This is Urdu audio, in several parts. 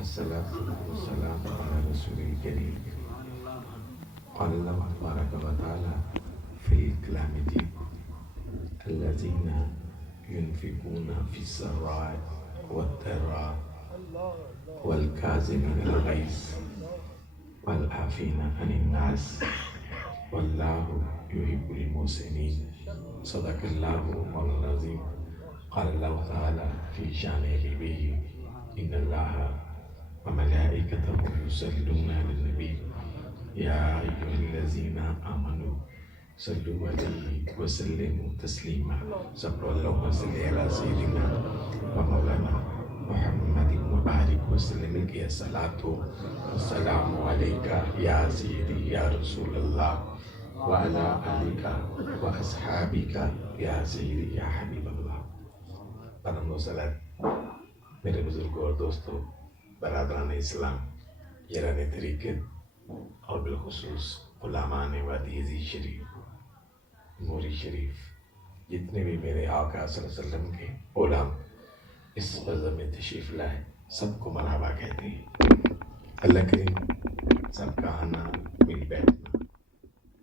الصلاة والسلام على رسول الكريم. قال الله تبارك وتعالى في الكلام الجيد: الذين ينفقون في السراء والضراء والكاظمين الغيظ والعافين عن الناس والله يحب المحسنين. صدق الله العظيم. قال الله تعالى في شأن عباده: إن الله وملائكته يصلون على النبي يا أيها الذين آمنوا صلوا عليه وسلموا تسليما. صلى الله وسلم على سيدنا ومولانا محمد وبارك وسلم کی الصلاة والسلام عليك يا سيدي يا رسول الله وعلى آلك وأصحابك يا سيدي يا حبيب اللہ. پرم و صلاة میرے بزرگوں اور دوستوں، برادران اسلام، یاران طریقت اور بالخصوص غلامان وادی عزیز شریف، موری شریف، جتنے بھی میرے آقا صلی اللہ علیہ وسلم کے غلام اس مذہب میں تشریف لائے، سب کو مرحبا کہتے ہیں. اللہ کریم سب کا آنا، مل بیٹھنا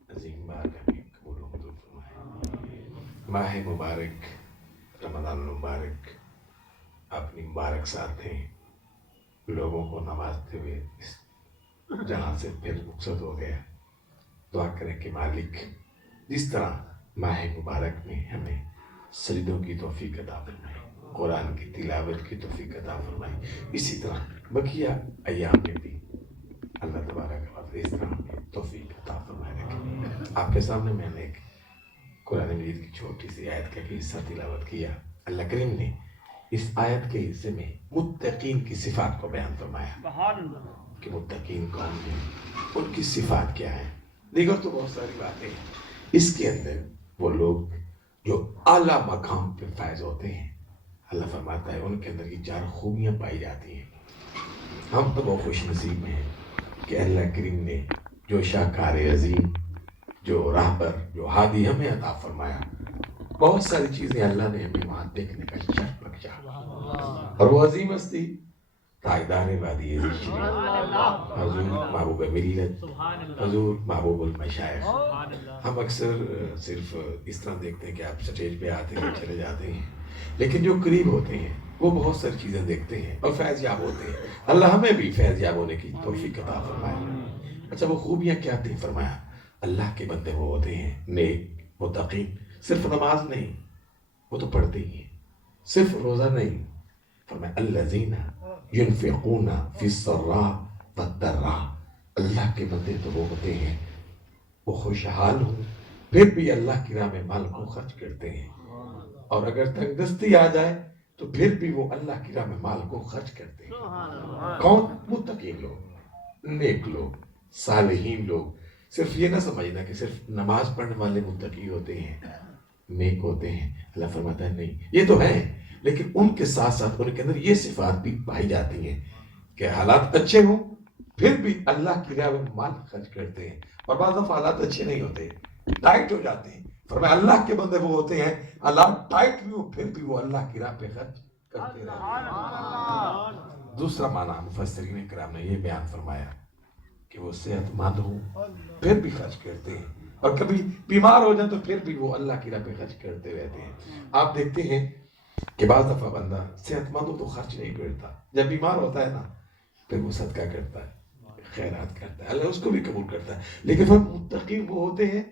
عظیم بات میں قبول و منظور فرمائے. ماہ مبارک رمضان مبارک اپنی مبارک ساتھیں لوگوں کو نوازتے ہوئے اس جہاں سے پھر رخصت ہو گیا. دعا کریں کہ مالک جس طرح ماہ مبارک میں ہمیں سجدوں کی توفیق عطا فرمائے، قرآن کی تلاوت کی توفیق عطا فرمائے، اسی طرح بقیہ ایام میں بھی اللہ تبارک و تعالی اس طرح ہمیں توفیق عطا فرمائے رکھے. آپ کے سامنے میں نے ایک قرآن مجید کی چھوٹی سی آیت کا حصہ تلاوت کیا. اللہ کریم نے اس آیت کے حصے میں متقین کی صفات کو بیان فرمایا کہ متقین کون ہیں، ان کی صفات کیا ہیں. دیگر تو بہت ساری باتیں ہیں، اس کے اندر وہ لوگ جو اعلیٰ مقام پہ فائز ہوتے ہیں، اللہ فرماتا ہے ان کے اندر یہ 4 خوبیاں پائی جاتی ہیں. ہم تو بہت خوش نصیب ہیں کہ اللہ کریم نے جو شاہکار عظیم، جو راہبر، جو ہادی ہمیں عطا فرمایا. بہت ساری چیزیں اللہ نے ہمیں وہاں دیکھنے کا شرف بخشا، اور وہ عظیم ہستی تاجدار وادی عزیز شریف، حضور محبوب ملت، حضور محبوب المشائخ. ہم اکثر صرف اس طرح دیکھتے ہیں کہ آپ سٹیج پہ آتے ہیں چلے جاتے ہیں، لیکن جو قریب ہوتے ہیں وہ بہت ساری چیزیں دیکھتے ہیں اور فیض یاب ہوتے ہیں. اللہ ہمیں بھی فیض یاب ہونے کی توفیق عطا فرمائے. اچھا، وہ خوبیاں کیا تھیں؟ فرمایا اللہ کے بندے وہ ہوتے ہیں نیک، متقین. صرف نماز نہیں، وہ تو پڑھتے ہی ہیں، صرف روزہ نہیں. فرمایا الذین ينفقون فی السراء والضراء. اللہ کے بندے تو وہ ہوتے ہیں وہ خوشحال ہوں پھر بھی اللہ کی راہ میں مال کو خرچ کرتے ہیں، اور اگر تنگ دستی آ جائے تو پھر بھی وہ اللہ کی راہ میں مال کو خرچ کرتے ہیں. کون؟ متقین لوگ، نیک لوگ، صالحین لوگ. صرف یہ نہ سمجھنا کہ صرف نماز پڑھنے والے متقی ہوتے ہیں، نیک ہوتے ہیں. اللہ فرماتا ہے نہیں، یہ تو ہیں، لیکن ان کے ساتھ ساتھ ان کے اندر یہ صفات بھی پائی جاتی ہیں کہ حالات اچھے ہوں پھر بھی اللہ کی راہ میں مال خرچ کرتے ہیں. اور بعض دفعہ حالات اچھے نہیں ہوتے، ٹائٹ ہو جاتے ہیں. فرمایا اللہ کے بندے وہ ہوتے ہیں حالات ٹائٹ بھی ہو پھر بھی وہ اللہ کی راہ پہ خرچ کرتے رہتے ہیں. دوسرا معنی مفسرین کرام نے یہ بیان فرمایا کہ وہ صحت مند ہوں پھر بھی خرچ کرتے ہیں، اور کبھی بیمار ہو جائیں تو پھر بھی وہ اللہ کی راہ پہ خرچ کرتے رہتے ہیں. آپ دیکھتے ہیں کہ بعض دفعہ بندہ صحت مند ہو تو خرچ نہیں کرتا، جب بیمار ہوتا ہے نا پھر وہ صدقہ کرتا ہے، خیرات کرتا ہے، اللہ اس کو بھی قبول کرتا ہے. لیکن پھر متقی وہ ہوتے ہیں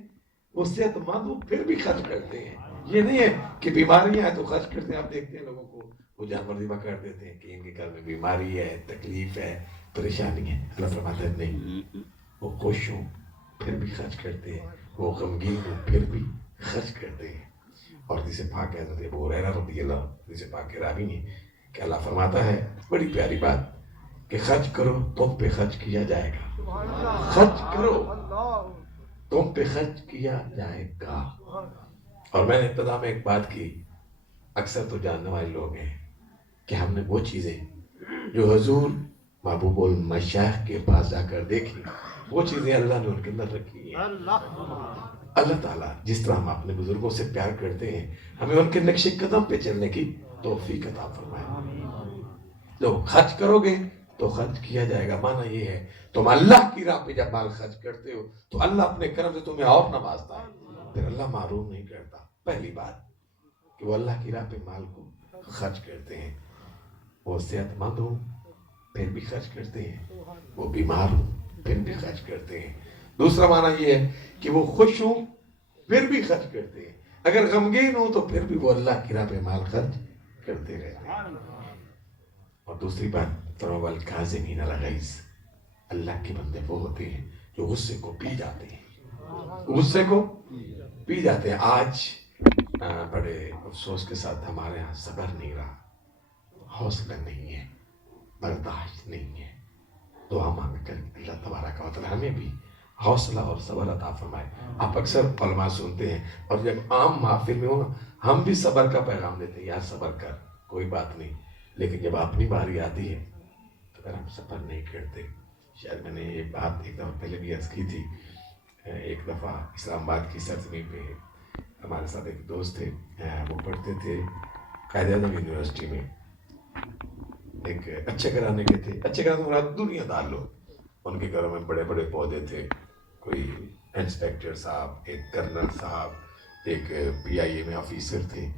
وہ صحت مند ہو پھر بھی خرچ کرتے ہیں. یہ نہیں ہے کہ بیماریاں ہیں تو خرچ کرتے ہیں. آپ دیکھتے ہیں لوگوں کو وہ جانور ذبح کر دیتے ہیں کہ ان کے گھر میں بیماری ہے، تکلیف ہے، پریشانی ہے. اللہ فرماتا ہے نہیں، وہ خوش ہوں پھر بھی خرچ کرتے ہیں، وہ غمگین ہوں پھر بھی خرچ کرتے ہیں. اور جسے پاک حضرت ابو ہریرہ رضی اللہ جسے پاک کے راوی ہیں کہ اللہ فرماتا ہے بڑی پیاری بات کہ خرچ کرو تم پہ خرچ کیا جائے گا. خرچ کرو تم پہ خرچ کیا جائے گا. اور میں نے ابتدا میں ایک بات کی، اکثر تو جاننے والے لوگ ہیں کہ ہم نے وہ چیزیں جو حضور محبوب المشائخ کے پاس جا کر دیکھی، وہ چیزیں اللہ نے ان کے اندر رکھی ہیں. اللہ تعالیٰ جس طرح ہم اپنے بزرگوں سے پیار کرتے ہیں ہمیں ان کے نقش قدم پہ چلنے کی توفیق عطا فرمائے. تو خرچ کرو گے تو خرچ کیا جائے گا. معنی یہ ہے تم اللہ کی راہ پہ جب مال خرچ کرتے ہو تو اللہ اپنے کرم سے تمہیں اور نوازتا ہے, پھر اللہ محروم نہیں کرتا. پہلی بات کہ وہ اللہ کی راہ پہ مال کو خرچ کرتے ہیں, وہ صحت مند ہوں پھر بھی خرچ کرتے ہیں, وہ بیمار ہوں پھر بھی خرچ کرتے ہیں. دوسرا معنی یہ ہے کہ وہ خوش ہوں پھر بھی خرچ کرتے ہیں, اگر غمگین ہوں تو پھر بھی وہ اللہ کی راہ پہ مال خرچ کرتے رہتے ہیں. اور دوسری بات والکاظمین الغیظ, اللہ کے بندے وہ ہوتے ہیں جو غصے کو پی جاتے ہیں, غصے کو پی جاتے ہیں. آج بڑے افسوس کے ساتھ ہمارے ہاں صبر نہیں رہا, حوصلہ نہیں ہے, برداشت نہیں ہے. دعا مانگ کر اللہ تبارک و تعالی ہمیں بھی حوصلہ اور صبر عطا فرمائے. آپ اکثر علماء سنتے ہیں اور جب عام محفل میں ہو ہم بھی صبر کا پیغام دیتے ہیں, یار صبر کر کوئی بات نہیں, لیکن جب اپنی باری آتی ہے تو پھر ہم صبر نہیں کرتے. شاید میں نے یہ بات ایک دفعہ پہلے بھی عرض کی تھی. ایک دفعہ اسلام آباد کی سرزمین پہ ہمارے ساتھ ایک دوست تھے, وہ پڑھتے تھے قائد اعظم یونیورسٹی میں, ایک اچھے گھرانے کے تھے. اچھے گھرانے مراد دنیا دار لوگ, ان کے گھروں میں بڑے بڑے پودے تھے, کوئی انسپیکٹر صاحب, ایک کرنل صاحب, ایک PIA میں آفیسر تھے.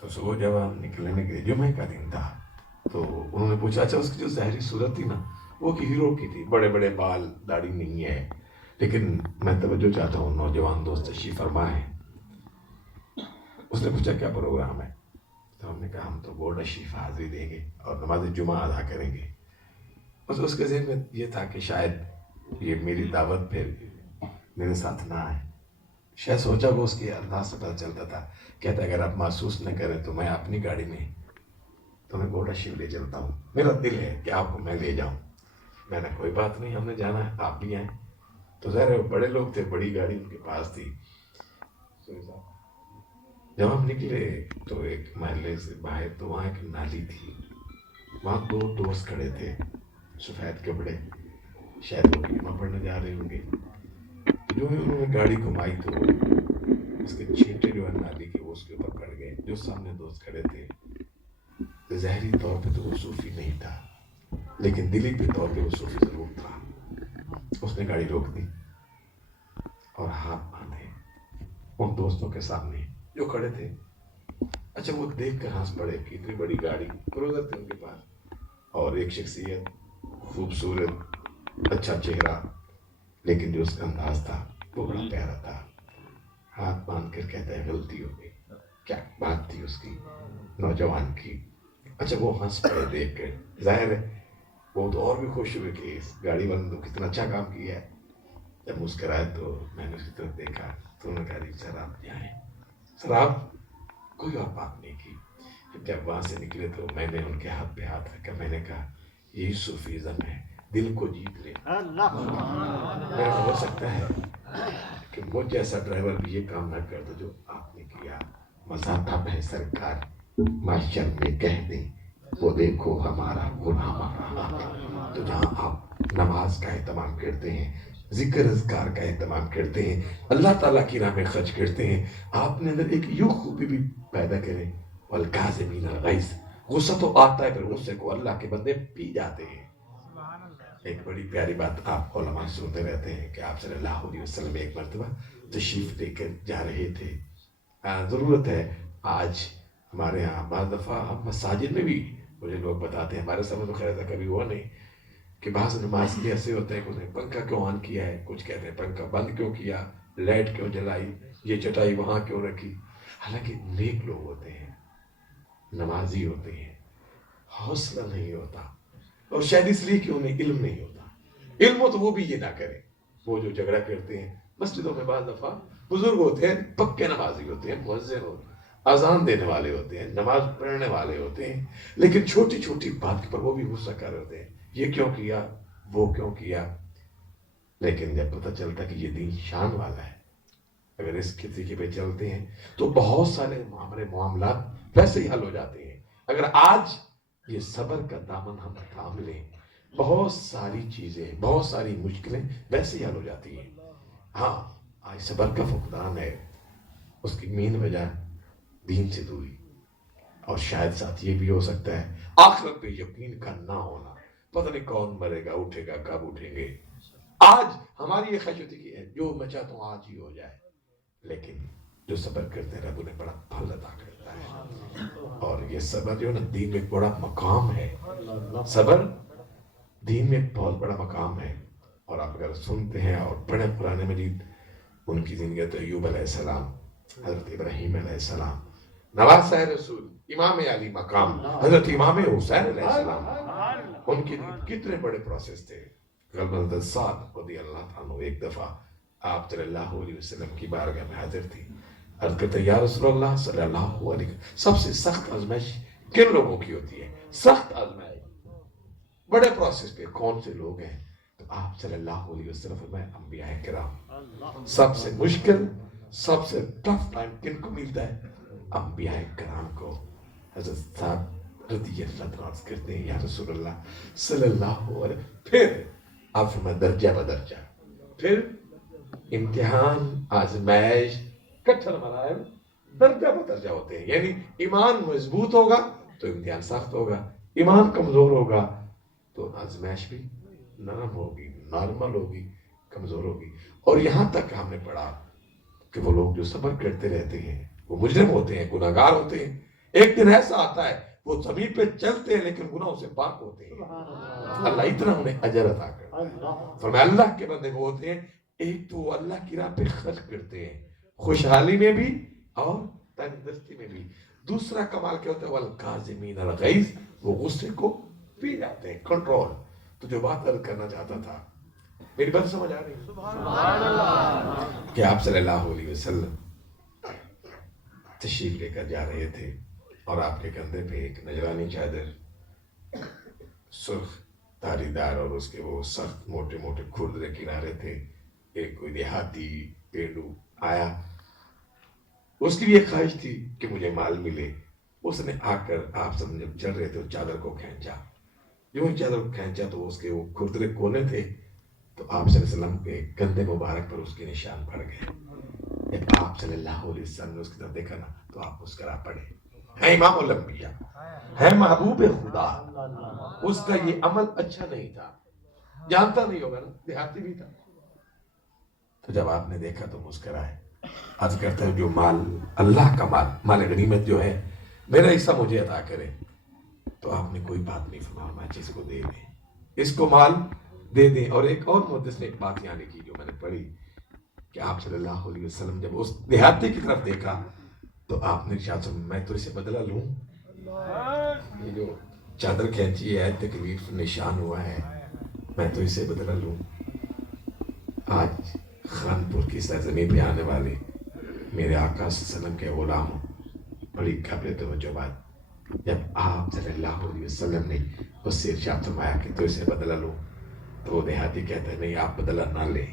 تو صبح جب ہم نکلنے کے جمعے کا دن تھا تو انہوں نے پوچھا اچھا اس کی جو ظاہری صورت تھی نا وہ کہ ہیرو کی تھی, بڑے بڑے بال, داڑھی نہیں ہے, لیکن میں توجہ چاہتا ہوں نوجوان دوست تشریف فرما ہے. اس نے پوچھا کیا پروگرام ہے, تو ہم نے کہا ہم تو بورڈ شریف حاضری دیں گے اور نماز جمعہ ادا کریں گے. اس کے ذہن میں یہ تھا کہ شاید یہ میری دعوت پہ میرے ساتھ نہ آئے. شاید سوچا وہ اس کے انداز سے پتہ چلتا تھا. کہتا اگر آپ محسوس نہ کریں تو میں اپنی گاڑی میں تمہیں گوڑا شیو لے چلتا ہوں, میرا دل ہے کہ آپ کو میں لے جاؤں. میں نے کوئی بات نہیں, ہم نے جانا ہے, آپ بھی آئیں. تو ظاہر ہے بڑے لوگ تھے, بڑی گاڑی ان کے پاس تھی. جب ہم نکلے تو ایک محلے سے باہر تو وہاں ایک نالی تھی, وہاں 2 دوست کھڑے تھے سفید کپڑے, شاید وہ کلمہ پڑھنے جا رہے ہوں گے. جو ہی انہوں نے گاڑی گھمائی تو اس کے چھینٹے جو ہے نالی کے وہ اس کے اوپر پڑ گئے. جو سامنے دوست کھڑے تھے ظاہری طور پہ تو وہ صوفی نہیں تھا, لیکن دلی پہ طور پہ وہ صوفی ضرور تھا. اس نے گاڑی روک دی اور ہاتھ باندھے ان دوستوں کے سامنے جو کھڑے تھے. اچھا وہ دیکھ کر ہنس پڑے کہ اتنی بڑی گاڑی کروزر تھی ان کے پاس, اور ایک شخصیت خوبصورت, اچھا چہرہ, لیکن جو اس کا انداز تھا وہ بڑا پیارا تھا. ہاتھ باندھ کر کہتا ہے غلطی ہو گئی. کیا بات تھی اس کی, نوجوان کی. اچھا وہ ہنس پڑے دیکھ کر, ظاہر ہے وہ تو اور بھی خوش ہوئے کہ اس گاڑی والے نے کتنا اچھا کام کیا ہے. جب مسکرائے تو میں نے اس کی طرف دیکھا تو انہوں نے کہا سر آپ جائیں. سر آپ کوئی اور بات نہیں کی. جب وہاں سے نکلے تو میں نے ان کے ہاتھ پہ ہاتھ رکھا, میں نے کہا یہی صوفیزم ہے, دل کو جیت لے. میرا ہو سکتا ہے کہ مجھ جیسا ڈرائیور بھی یہ کام نہ کر دو جو آپ نے کیا. مذاق ہے سرکار, معاشر میں کہہ دیں وہ دیکھو ہمارا غلام آ رہا ہے. تو جہاں آپ نماز کا اہتمام کرتے ہیں, ذکر اذکار کا اہتمام کرتے ہیں, اللہ تعالیٰ کی راہ میں خرچ کرتے ہیں, آپ نے اندر ایک یوں خوبی بھی پیدا کریں والکاظمین الغیظ. غصہ تو آتا ہے, پھر غصے کو اللہ کے بندے پی جاتے ہیں. ایک بڑی پیاری بات آپ علماء سنتے رہتے ہیں کہ آپ صلی اللہ علیہ وسلم ایک مرتبہ تشریف لے کر جا رہے تھے. ضرورت ہے آج ہمارے یہاں بعض دفعہ ہم مساجد میں بھی, مجھے لوگ بتاتے ہیں, ہمارے سامنے تو خیر ایسا کبھی ہوا نہیں, کہ بعض نمازی ایسے ہوتے ہیں کہ انہیں پنکھا کیوں آن کیا ہے, کچھ کہتے ہیں پنکھا بند کیوں کیا, لائٹ کیوں جلائی, یہ چٹائی وہاں کیوں رکھی. حالانکہ نیک لوگ ہوتے ہیں, نمازی ہوتے ہیں, حوصلہ نہیں ہوتا, اور شاید اس لیے کہ انہیں علم نہیں ہوتا. علم ہو تو وہ بھی یہ نہ کریں. وہ جو جھگڑا کرتے ہیں مسجدوں میں, بعض دفعہ بزرگ ہوتے ہیں, پکے نمازی ہوتے ہیں, مؤذن ہوتے ہیں, اذان دینے والے ہوتے ہیں, نماز پڑھنے والے ہوتے ہیں, لیکن چھوٹی چھوٹی بات پر وہ بھی غصہ کر رہے ہوتے ہیں, یہ کیوں کیا, وہ کیوں کیا. لیکن جب پتہ چلتا کہ یہ دین شان والا ہے, اگر اس طریقے پہ چلتے ہیں تو بہت سارے ہمارے معاملات ویسے ہی حل ہو جاتے ہیں. اگر آج یہ صبر کا دامن ہم تھام لیں, بہت ساری چیزیں, بہت ساری مشکلیں ویسے ہی حل ہو جاتی ہیں. ہاں آج صبر کا فقدان ہے, اس کی مین وجہ دین سے دوری, اور شاید ساتھ یہ بھی ہو سکتا ہے آخرت پہ یقین کا نہ ہونا. پتہ نہیں کون مرے گا اٹھے گا کب اٹھیں گے. آج ہماری یہ خواہش ہوتی کہ جو میں چاہتا ہوں آج ہی ہو جائے، لیکن جو صبر کرتے ہیں رب انہیں بڑا پھل عطا کرتا ہے. اور یہ صبر جو ہے نا دین میں ایک بڑا مقام ہے. صبر دین میں ایک بہت بڑا مقام ہے. اور آپ اگر سنتے ہیں اور پڑھیں قرآن مجید، ان کی زندگی تو ایوب علیہ السلام، حضرت ابراہیم علیہ السلام، نواسہ رسول، امام علی مقام حضرت امام حسین علیہ السلام، ان کے کتنے بڑے پروسیس تھے. غلبت سعد رضی اللہ عنہ ایک دفعہ آپ صلی اللہ علیہ وسلم کی بارگاہ میں حاضر تھی. عرض کرتے یا رسول اللہ صلی اللہ علیہ وسلم، سب سے سخت آزمائش کن لوگوں کی ہوتی ہے؟ سخت آزمائش بڑے پروسیس پہ کون سے لوگ ہیں؟ تو آپ صلی اللہ علیہ وسلم فرمائے انبیاء کرام. سب سے مشکل، سب سے ٹف ٹائم کن کو ملتا ہے؟ انبیاء کرام کو. حضرت صاحب رضی اللہ عنہ عرض کرتے ہیں یا رسول اللہ صلی اللہ علیہ وسلم، پھر آپ فرمائے درجہ بدرجہ، پھر امتحان آزمائش کٹھن مراحل درجہ بدرجہ ہوتے ہیں. یعنی ایمان مضبوط ہوگا تو امتحان سخت ہوگا، ایمان کمزور ہوگا تو آزمائش بھی نرم ہوگی، نارمل ہوگی، کمزور ہوگی. اور یہاں تک ہم نے پڑھا کہ وہ لوگ جو صبر کرتے رہتے ہیں وہ مجرم ہوتے ہیں، گناہگار ہوتے ہیں. ایک دن ایسا آتا ہے وہ زمین پہ چلتے ہیں لیکن گناہوں سے پاک ہوتے ہیں. اللہ اتنا انہیں اجر عطا کرتا ہے. فرمایا اللہ کے بندے وہ ہوتے ہیں ایک تو وہ اللہ کی راہ پہ خرچ کرتے ہیں، خوشحالی میں بھی اور تنگ دستی میں بھی. دوسرا کمال کیا ہوتا ہے؟ والکاظمین الغیظ، وہ غصے کو پی جاتے ہیں، کنٹرول. تو جو بات عرض کرنا چاہتا تھا، میری بات سمجھ آ رہی ہے؟ سبحان اللہ. کہ آپ صلی اللہ علیہ وسلم تشریف لے کر جا رہے تھے اور آپ کے کندھے پہ ایک نجرانی چادر سرخ دھاری دار اور اس کے وہ سخت موٹے موٹے کھردرے کنارے تھے. ایک کوئی دیہاتی پیڑو آیا، اس کی بھی ایک خواہش تھی کہ مجھے مال ملے. اس نے آ کر آپ سب جب چل رہے تھے چادر کو کھینچا. جو ہی چادر کو کھینچا تو اس کے وہ کھردرے کونے تھے تو آپ صلی اللہ علیہ وسلم کے کندھے مبارک پر اس کے نشان پڑ گئے. جب آپ صلی اللہ علیہ وسلم نے اس کی طرف دیکھا نا تو آپ مسکرا پڑے. ہے امام الانبیاء، ہے محبوب خدا. اس کا یہ عمل اچھا نہیں تھا، جانتا نہیں ہوگا نا، دیہاتی بھی تھا. تو جب آپ نے دیکھا تو مسکرائے. عرض کرتا ہے جو مال اللہ کا مال غنیمت جو ہے میرا حصہ مجھے عطا کرے. تو آپ نے کوئی بات نہیں فرمایا، میں چیز کو دے دیں، اس کو مال دے دیں. اور ایک اور محدث نے ایک بات یہاں لکھی جو میں نے پڑھی کہ آپ صلی اللہ علیہ وسلم جب اس دیہاتی کی طرف دیکھا تو آپ نے ارشاد فرمایا میں تو اسے بدلہ لوں. یہ جو چادر کھینچی ہے تکلیف نشان ہوا ہے، میں تو اسے بدلہ لوں. آج خانپور کی سرزمین پہ آنے والے میرے آقا صلی اللہ علیہ وسلم کے غلاموں، بڑی قابل توجہ بات، جب آپ صلی اللہ علیہ وسلم نے اس سے ارشاد فرمایا کہ تو اسے بدلہ لو تو وہ دیہاتی کہتا ہے نہیں آپ بدلہ نہ لیں،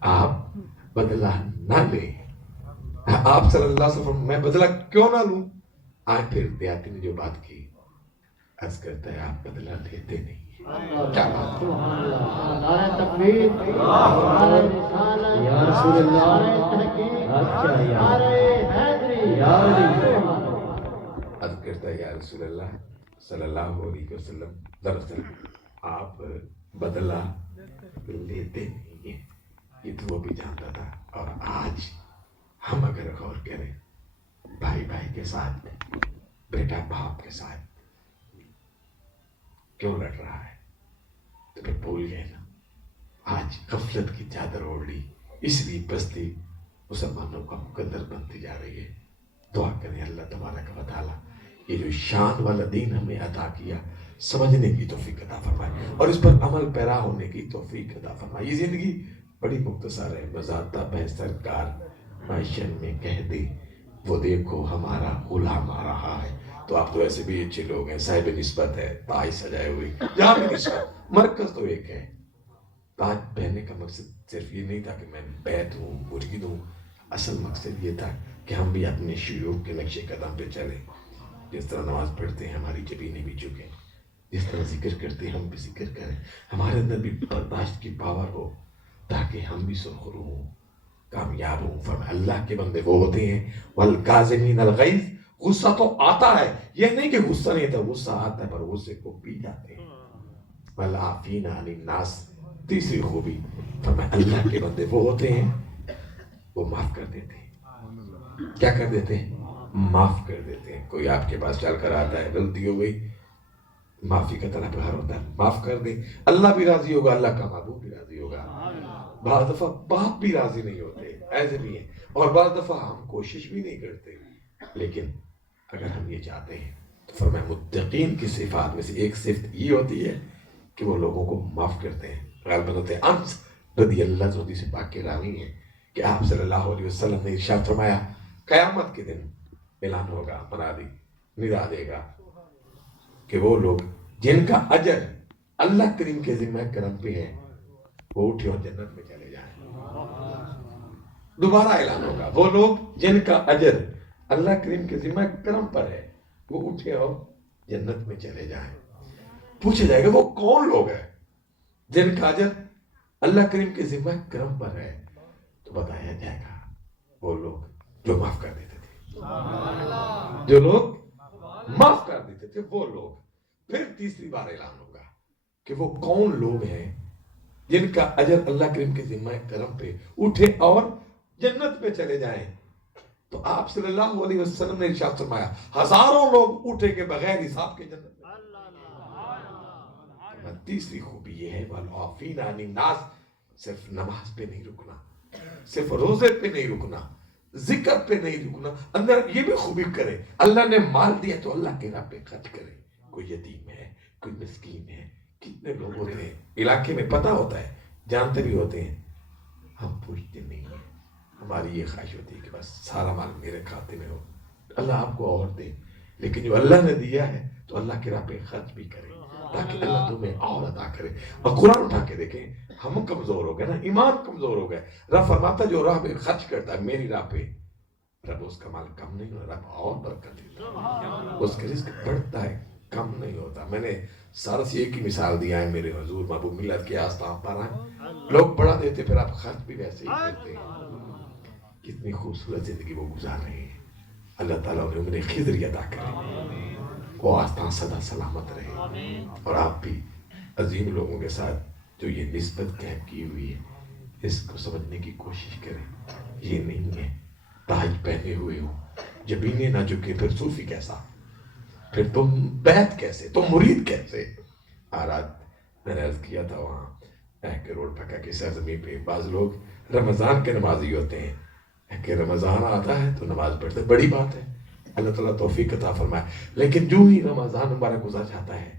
آپ بدلہ نہ لیں. آپ صلی اللہ علیہ وسلم میں بدلہ کیوں نہ لوں؟ آج پھر دیہاتی نے جو بات کی، عرض کرتا ہے آپ بدلہ لیتے نہیں. کیا بات عرض کرتا ہے یا رسول اللہ صلی اللہ علیہ وسلم دراصل آپ بدلہ لیتے نہیں ہیں. یہ تو وہ بھی جانتا تھا. اور آج ہم اگر غور کریں بھائی بھائی کے ساتھ، بیٹا باپ کے ساتھ کیوں لڑ رہا ہے تو پھر بھول گئے نا. آج غفلت کی چادر اوڑھ لی، اس لیے بستی مسلمانوں کا مقدر بنتی جا رہی ہے. دعا کریں اللہ تبارک و تعالیٰ یہ جو شان والا دین ہمیں عطا کیا سمجھنے کی توفیق عطا فرمائے اور اس پر عمل پیرا ہونے کی توفیق عطا فرمائے. یہ زندگی بڑی مختصر ہے. بذاتہ بہتر کار معیشن میں کہہ دے وہ دیکھو ہمارا غلام آ رہا ہے. تو آپ تو ایسے بھی اچھے لوگ ہیں، صاحب نسبت ہے، تاج سجائے ہوئے، جہاں بھی نسبت، مرکز تو ایک ہے. تاج پہننے کا مقصد صرف یہ نہیں تھا کہ میں بیت ہوں، مرید ہوں. اصل مقصد یہ تھا کہ ہم بھی اپنے شیوخ کے نقش قدم پہ چلیں. جس طرح نماز پڑھتے ہیں ہماری جبینیں بھی جھکیں، جس طرح ذکر کرتے ہیں ہم بھی ذکر کریں، ہمارے اندر بھی برداشت کی پاور ہو تاکہ ہم بھی سرخرو ہوں، کامیاب ہوں. فرمایا اللہ کے بندے وہ ہوتے ہیں والکاظمین الغیظ. غصہ تو آتا ہے، یہ نہیں کہ غصہ نہیں تھا، غصہ آتا ہے پر غصے کو پی جاتے ہیں. والعافین عن الناس، تیسری خوبی فرمایا اللہ کے بندے وہ ہوتے ہیں وہ معاف کر دیتے ہیں۔ کیا کر دیتے ہیں؟ معاف کر دیتے ہیں۔ کوئی آپ کے پاس چل کر آتا ہے، غلطی ہو گئی، معافی کا طلبگار ہوتا ہے، معاف کر دیں، اللہ بھی راضی ہوگا، اللہ کا محبوب بھی راضی ہوگا۔ بعض دفعہ باپ بھی راضی نہیں ہوتے، ایسے بھی ہیں، اور بعض دفعہ ہم کوشش بھی نہیں کرتے، لیکن اگر ہم یہ چاہتے ہیں تو فرمایا متقین کی صفات میں سے ایک صفت یہ ہوتی ہے کہ وہ لوگوں کو معاف کرتے ہیں۔ غالباً ہوتے ہیں انس رضی اللہ عنہ سے پاک کے راوی ہیں کہ آپ صلی اللہ علیہ وسلم نے ارشاد فرمایا قیامت کے دن اعلان ہوگا، منادی ندا دے گا کہ وہ لوگ جن کا اجر اللہ کریم کے ذمہ کرم پہ ہے وہ اٹھے اور جنت میں چلے جائیں۔ دوبارہ اعلان ہوگا، وہ لوگ جن کا اجر اللہ کریم کے ذمہ کرم پر ہے وہ اٹھے اور جنت میں چلے جائیں۔ پوچھا جائے گا وہ کون لوگ ہیں جن کا اجر اللہ کریم کے ذمہ کرم پر ہے؟ تو بتایا جائے گا وہ لوگ جو معاف کر دیتے تھے، جو لوگ معاف کر دیتے تھے وہ لوگ۔ پھر تیسری بار اعلان ہوگا کہ وہ کون لوگ ہیں جن کا اجر اللہ کریم کے ذمہ کرم پہ اٹھے اور جنت میں چلے جائیں۔ تو آپ صلی اللہ علیہ وسلم نے ارشاد فرمایا ہزاروں لوگ اٹھے کے بغیر حساب کے جنت میں۔ تیسری خوبی یہ ہے والعافین عن الناس، صرف نماز پہ نہیں رکنا، صرف روزے پہ نہیں رکنا، ذکر پہ نہیں رکنا، اندر یہ بھی خوبی کرے اللہ نے مال دیا تو اللہ کے راہ پہ خرچ کرے۔ کوئی یتیم ہے، کوئی مسکین ہے، کتنے لوگ ہوتے ہیں علاقے میں پتہ ہوتا ہے، جانتے بھی ہوتے ہیں، ہم پوچھتے نہیں ہیں، ہماری یہ خواہش ہوتی ہے کہ بس سارا مال میرے کھاتے میں ہو، اللہ آپ کو اور دے، لیکن جو اللہ نے دیا ہے تو اللہ کے راہ پہ خرچ بھی کرے تاکہ اللہ تمہیں اور عطا کرے۔ اور قرآن اٹھا کے دیکھیں، ہم کمزور ہو گئے نا، ایمان کمزور ہو گئے۔ رب فرماتا جو راہ پہ خرچ کرتا ہے میری راہ پہ، رب اس کا مال کم نہیں ہوتا، رب اور برکت دیتا ہے، اس کے رزق بڑھتا ہے، کم نہیں ہوتا۔ میں نے سارا سی ایک ہی مثال دیا ہے، میرے حضور محبوب ملت کے آستان پر ہیں، لوگ بڑھا دیتے پھر آپ خرچ بھی ویسے ہی کرتے ہیں۔ کتنی خوبصورت زندگی وہ گزار رہے ہیں، اللہ تعالیٰ انہیں عمر خضر عطا کرے، وہ آستان سدا سلامت رہے، اور آپ بھی عظیم لوگوں کے ساتھ جو یہ نسبت قائم کی ہوئی ہے اس کو سمجھنے کی کوشش کریں۔ یہ نہیں ہے تاج پہنے ہوئے ہو، جبینے نہ جھکے، پھر صوفی کیسا، پھر تم بیعت کیسے، تم مرید کیسے؟ رات میں نے عرض کیا تھا وہاں کہ روڈ پکا کی سرزمین پہ بعض لوگ رمضان کے نمازی ہوتے ہیں کہ رمضان آتا ہے تو نماز پڑھتے، بڑی بات ہے، اللہ تعالیٰ توفیق عطا فرمائے، لیکن جو ہی رمضان مبارک گزر جاتا ہے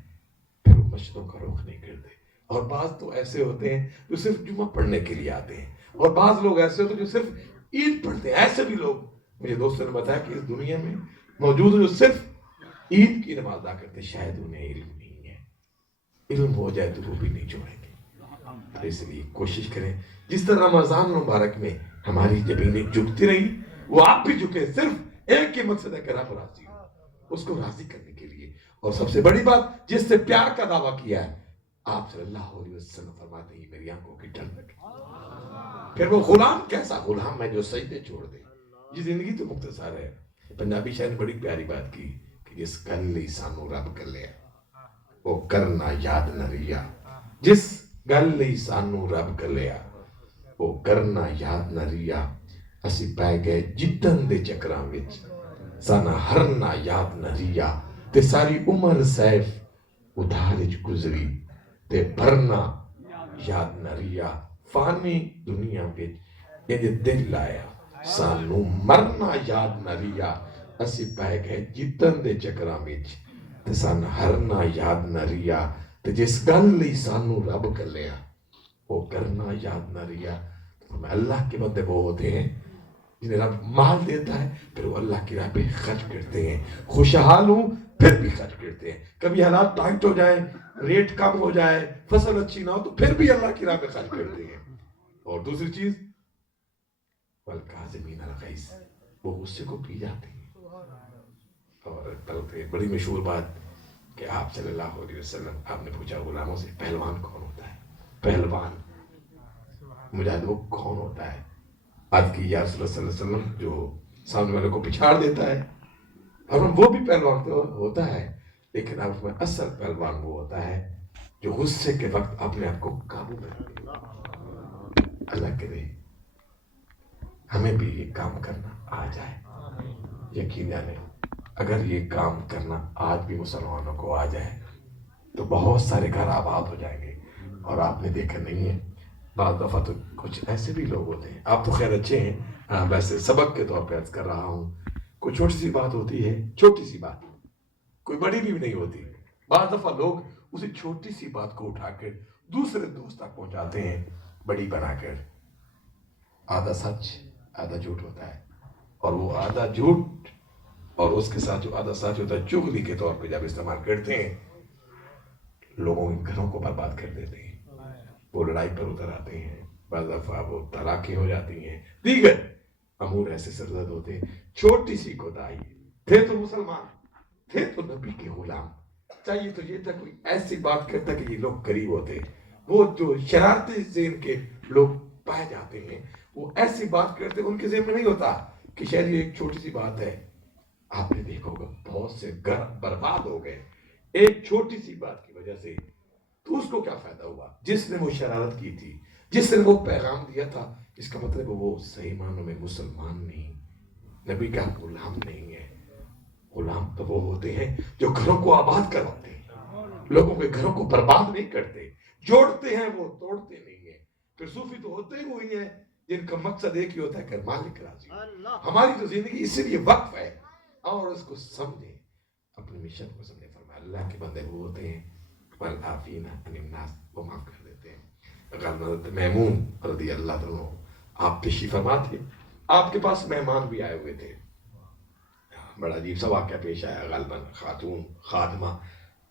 پھر وہ مسجدوں کا رخ نہیں کرتے۔ اور بعض تو ایسے ہوتے ہیں جو صرف جمعہ پڑھنے کے لیے آتے ہیں، اور بعض لوگ ایسے ہوتے ہیں جو صرف عید پڑھتے ہیں۔ ایسے بھی لوگ مجھے دوستوں نے بتایا کہ اس دنیا میں موجود ہیں جو صرف عید کی نماز ادا کرتے، شاید انہیں علم نہیں ہے، علم ہو جائے تو وہ بھی نہیں چھوڑیں گے۔ اس لیے کوشش کریں جس طرح رمضان مبارک میں ہماری جبینیں جھکتی رہی، وہ آپ بھی جھکے، صرف ایک ہی مقصد ہے کہ رب راضی ہو، اس کو راضی کرنے کے لیے۔ اور سب سے بڑی بات جس سے پیار کا دعویٰ کیا ہے، آپ صلی اللہ علیہ وسلم فرماتے ہیں میری آنکھوں کی ٹھنڈک۔ پھر وہ غلام کیسا غلام ہے جو سجدے چھوڑ دے؟ یہ زندگی تو مختصر ہے۔ پنجابی شاعر نے بڑی پیاری بات کی کہ جس گل لئی سانو رب کلیا وہ کرنا یاد نہ رہیا، جس گل لئی سانو رب کلیا وہ کرنا یاد نہ رہیا، اسی پੈ گئے جتن دے چکراں وچ سانا ہرنا یاد نہ رہیا، تے ساری عمر سیف ادھارج گزری تے بھرنا یاد نہ رہیا، فانی دنیا وچ یہ دل لایا سانو مرنا یاد نہ رہیا، اسی پہ گئے جتن دے چکراں وچ تے سان ہرنا یاد نہ رہیا، تے جس گل لئی سانو رب کلیا وہ کرنا یاد نہ رہیا۔ اللہ کے بندے وہ ہوتے ہیں جنہیں رب مال دیتا ہے پھر وہ اللہ کی راہ پہ خرچ کرتے ہیں، خوشحال ہوں پھر بھی خرچ کرتے ہیں، کبھی حالات ٹائٹ ہو جائیں، ریٹ کم ہو جائے، فصل اچھی نہ ہو تو پھر بھی اللہ کی راہ پہ خرچ کرتے ہیں۔ اور دوسری چیز والکاظمین الغیظ، وہ غصے کو پی جاتے ہیں۔ اور بڑی مشہور بات کہ آپ صلی اللہ علیہ وسلم، آپ نے پوچھا غلاموں سے پہلوان کون ہوتا ہے؟ پہلوان مجاہد وہ کون ہوتا ہے؟ آج کی یا رسول اللہ صلی اللہ علیہ وسلم جو سامنے والے کو پچھاڑ دیتا ہے، اور وہ بھی پہلوان تو ہوتا ہے، لیکن اب اصل پہلوان وہ ہوتا ہے جو غصے کے وقت اپنے آپ کو قابو میں رکھے. اللہ کرے ہمیں بھی یہ کام کرنا آ جائے. یقین جانے اگر یہ کام کرنا آج بھی مسلمانوں کو آ جائے تو بہت سارے گھر آباد ہو جائیں گے. اور آپ نے دیکھا نہیں ہے بعض دفعہ تو کچھ ایسے بھی لوگ ہوتے ہیں, آپ تو خیر اچھے ہیں, ویسے سبق کے طور پہ عرض کر رہا ہوں, کوئی چھوٹی سی بات ہوتی ہے, چھوٹی سی بات کوئی بڑی بھی نہیں ہوتی, بعض دفعہ لوگ اسی چھوٹی سی بات کو اٹھا کر دوسرے دوست تک پہنچاتے ہیں بڑی بنا کر. آدھا سچ آدھا جھوٹ ہوتا ہے, اور وہ آدھا جھوٹ اور اس کے ساتھ جو آدھا سچ ہوتا ہے چغلی کے طور پہ جب استعمال کرتے ہیں لوگوں کے گھروں کو برباد کر دیتے ہیں. وہ لڑائی پر اتر آتے ہیں, بعض دفعہ وہ طلاقیں ہو جاتی ہیں, دیگر امور ایسے سرزد ہوتے ہیں. چھوٹی سی کوتاہی, تھے تو مسلمان, تھے تو نبی کے غلام, چاہیے تو یہ تھا کوئی ایسی بات کرتا کہ یہ لوگ قریب ہوتے. وہ جو شرارتی ذہن کے لوگ پائے جاتے ہیں وہ ایسی بات کرتے, ان کے ذہن میں نہیں ہوتا کہ شاید یہ ایک چھوٹی سی بات ہے. آپ نے دیکھا ہوگا بہت سے گھر برباد ہو گئے ایک چھوٹی سی بات کی وجہ سے. تو اس کو کیا فائدہ ہوا جس نے وہ شرارت کی تھی, جس نے وہ پیغام دیا تھا, اس کا مطلب وہ صحیح معنوں میں مسلمان نہیں, نبی کا غلام نہیں ہے. غلام تو وہ ہوتے ہیں جو گھروں کو آباد کرواتے ہیں, لوگوں کے گھروں کو برباد نہیں کرتے, جوڑتے ہیں وہ توڑتے نہیں ہیں. پھر صوفی تو ہوتے ہی وہی ہیں جن کا مقصد ایک ہی ہوتا ہے کہ مالک راضی ہو. ہماری تو زندگی اسی لیے وقف ہے, اور اس کو سمجھیں, اپنے مشن کو سمجھیں. فرمایا اللہ کے بندے وہ ہوتے ہیں والعافین عن الناس, وہ معاف کر دیتے ہیں. حضرت میمون رضی اللہ عنہ آپ تشریف فرما تھے, آپ کے پاس مہمان بھی آئے ہوئے تھے. بڑا عجیب سا واقعہ پیش آیا. غالباً خاتون خادمہ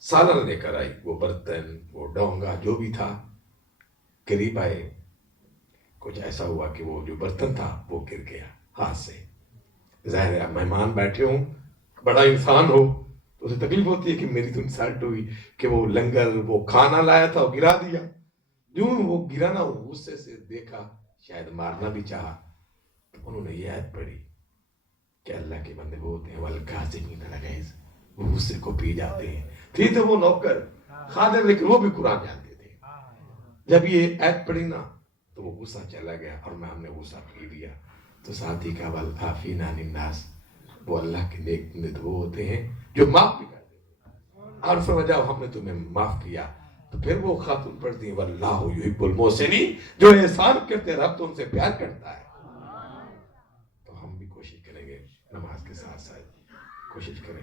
سالن لے کر آئی, وہ برتن وہ ڈونگا جو بھی تھا, قریب آئے, کچھ ایسا ہوا کہ وہ جو برتن تھا وہ گر گیا ہاتھ سے. ظاہر ہے مہمان بیٹھے ہوں, بڑا انسان ہو تو اسے تکلیف ہوتی ہے کہ میری تو انسلٹ ہوئی کہ وہ لنگر وہ کھانا لایا تھا وہ گرا دیا. جو وہ گرانا غصے سے دیکھا, شاید مارنا بھی چاہا, تو انہوں نے یہ آیت پڑھی کہ اللہ کے بندے وہ ہوتے ہیں والکاظمین الغیظ, وہ غصے کو پی جاتے ہیں. تھے تو وہ نوکر خادم لیکن وہ بھی قرآن جانتے تھے. جب یہ آیت پڑھی نا تو وہ غصہ چلا گیا اور میں ہم نے غصہ پی لیا. تو ساتھی کا والعافین عن الناس, وہ اللہ کے نیک بندے وہ ہوتے ہیں جو معاف بھی کر دیتے ہیں. اور فرمایا جاؤ ہم نے تمہیں معاف کیا, تو پھر وہ خاتون پڑھتی ہیں واللہ یحب المحسنین, جو احسان کرتے رب تو ان سے پیار کرتا ہے. تو ہم بھی کوشش کریں گے نماز کے ساتھ ساتھ کوشش کریں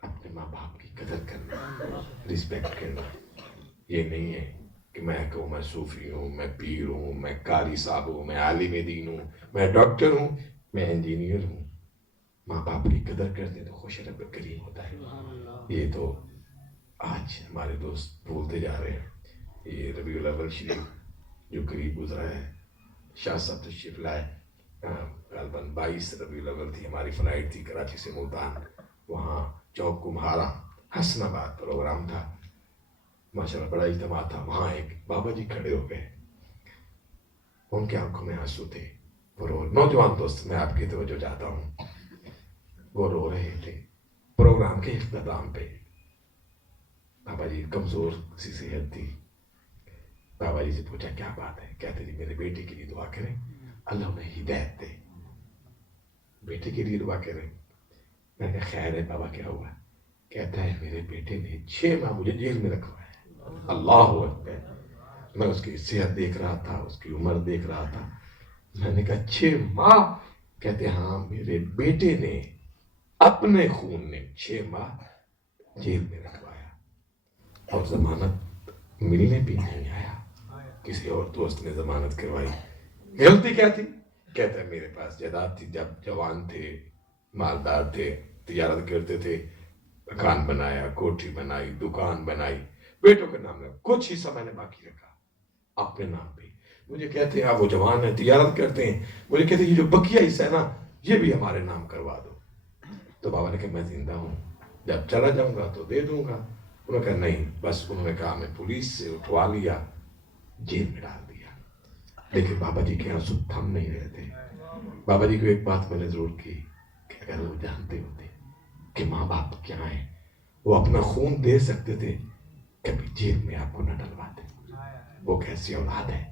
اپنے ماں باپ کی قدر کرنا, رسپیکٹ کرنا. یہ نہیں ہے کہ میں کہوں میں صوفی ہوں, میں پیر ہوں, میں قاری صاحب ہوں, میں عالم دین ہوں, میں ڈاکٹر ہوں, میں انجینئر ہوں. ماں باپ کی قدر کرتے تو خوش رب کریم ہوتا ہے. یہ تو آج ہمارے دوست بھولتے جا رہے ہیں. یہ ربیع الاول شریف جو قریب گزرا ہے, شاہ صاحب تشریف لائے, غالباً 22 ربیع الاول تھی, ہماری فلائٹ تھی کراچی سے ملتان, وہاں چوک کمہارا حسن آباد پروگرام تھا. ماشاءاللہ بڑا اجتماع تھا. وہاں ایک بابا جی کھڑے ہو گئے, ان کے آنکھوں میں آنسو تھے, وہ رو, نوجوان دوست میں آپ کی توجہ چاہتا ہوں, وہ رو رہے تھے پروگرام کے اختتام پہ. بابا جی کمزور سی صحت تھی. بابا جی سے پوچھا کیا بات ہے, کہتے جی میرے بیٹے کے لیے دعا کریں, اللہ انہیں ہدایت دے, بیٹے کے لیے دعا کریں. میں نے کہا خیر ہے بابا کیا ہوا؟ کہتا ہے میرے بیٹے نے 6 ماہ مجھے جیل میں رکھا ہے. اللہ اکبر. میں اس کی صحت دیکھ رہا تھا, اس کی عمر دیکھ رہا تھا. میں نے کہا 6 ماہ؟ کہتے ہاں میرے بیٹے نے اپنے خون نے 6 ماہ جیل میں رکھوایا, اور ضمانت ملنے بھی نہیں آیا. کسی اور دوست نے ضمانت کروائی. غلطی کیا تھی؟ کہتا ہے میرے پاس جائیداد تھی, جب جوان تھے, مالدار تھے, تجارت کرتے تھے, مکان بنایا, کوٹھی بنائی, دکان بنائی, بیٹوں کے نام رکھا, کچھ حصہ میں نے باقی رکھا اپنے نام پہ. مجھے کہتے ہیں آپ وہ جوان ہیں, تجارت کرتے ہیں, مجھے کہتے ہیں یہ جو بقیہ حصہ ہے نا یہ بھی ہمارے نام کروا دو. تو بابا نے کہا میں زندہ ہوں, جب چلا جاؤں گا تو دے دوں گا. انہوں نے کہا نہیں, بس انہوں نے کہا میں پولیس سے اٹھوا لیا, جیل میں ڈال دیا. لیکن بابا جی کے آنسو تھم نہیں رہے تھے. بابا جی کو ایک بات میں نے ضرور کی کہ اگر وہ جانتے ہوتے کہ ماں باپ کیا ہیں, وہ اپنا خون دے سکتے تھے, کبھی جیل میں آپ کو نہ ڈلوا دے. وہ کیسی اولاد ہے